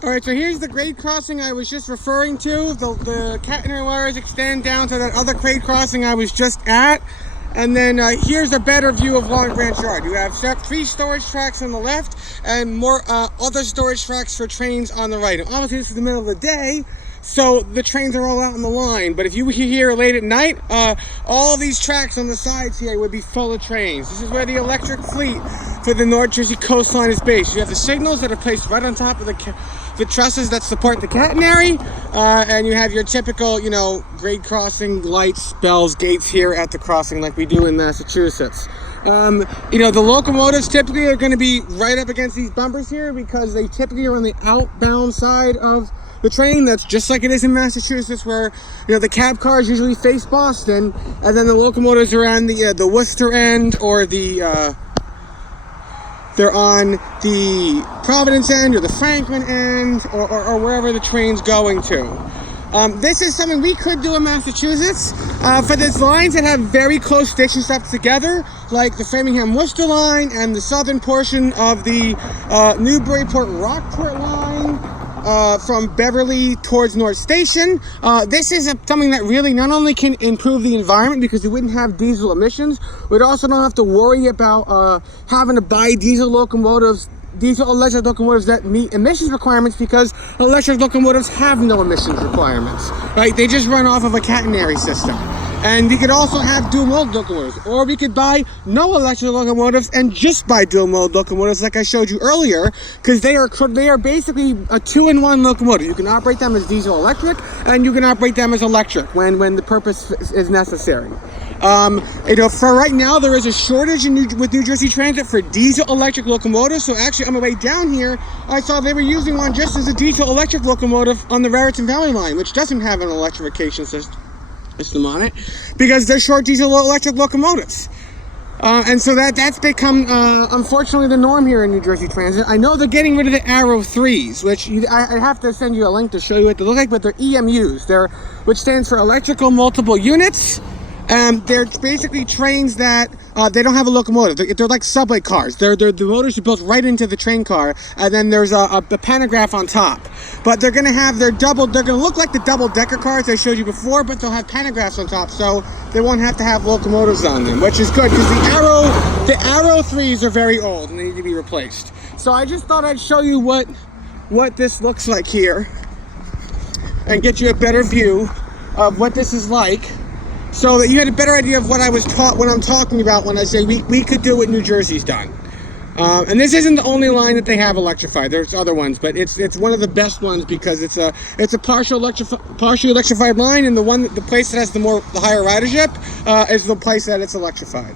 All right, so here's the grade crossing I was just referring to. The catenary wires extend down to that other grade crossing I was just at. And then here's a better view of Long Branch Yard. You have 3 storage tracks on the left and more other storage tracks for trains on the right. And obviously this is the middle of the day, so the trains are all out on the line. But if you were here late at night, all these tracks on the sides here would be full of trains. This is where the electric fleet for the North Jersey coastline is based. You have the signals that are placed right on top of the trusses that support the catenary, and you have your typical, grade crossing lights, bells, gates here at the crossing like we do in Massachusetts. The locomotives typically are going to be right up against these bumpers here because they typically are on the outbound side of the train. That's just like it is in Massachusetts, where the cab cars usually face Boston, and then the locomotives are on the Worcester end, or they're on the Providence end or the Franklin end, or wherever the train's going to. This is something we could do in Massachusetts for these lines that have very close station stops together, like the Framingham-Worcester line and the southern portion of the Newburyport-Rockport line. From Beverly towards North Station. This is something that really not only can improve the environment because we wouldn't have diesel emissions, we'd also don't have to worry about having to buy diesel electric locomotives that meet emissions requirements, because electric locomotives have no emissions requirements, right? They just run off of a catenary system. And we could also have dual mode locomotives, or we could buy no electric locomotives and just buy dual mode locomotives like I showed you earlier, because they are basically a 2-in-1 locomotive. You can operate them as diesel electric, and you can operate them as electric when the purpose is necessary. For right now, there is a shortage with New Jersey Transit for diesel electric locomotives. So actually, on my way down here, I saw they were using one just as a diesel electric locomotive on the Raritan Valley line, which doesn't have an electrification system on it, because they're short diesel electric locomotives. And so that's become, unfortunately, the norm here in New Jersey Transit. I know they're getting rid of the Arrow 3s, which I have to send you a link to show you what they look like, but they're EMUs, which stands for Electrical Multiple Units. They're basically trains that they don't have a locomotive. They're like subway cars. The motors are built right into the train car, and then there's a pantograph on top. But they're going to have they're going to look like the double-decker cars I showed you before, but they'll have pantographs on top, so they won't have to have locomotives on them, which is good, because the Arrow 3s are very old and they need to be replaced. So I just thought I'd show you what this looks like here and get you a better view of what this is like, so that you had a better idea of what I'm talking about when I say we could do what New Jersey's done. And this isn't the only line that they have electrified. There's other ones, but it's one of the best ones because it's a partially electrified line, and the place that has the higher ridership is the place that it's electrified.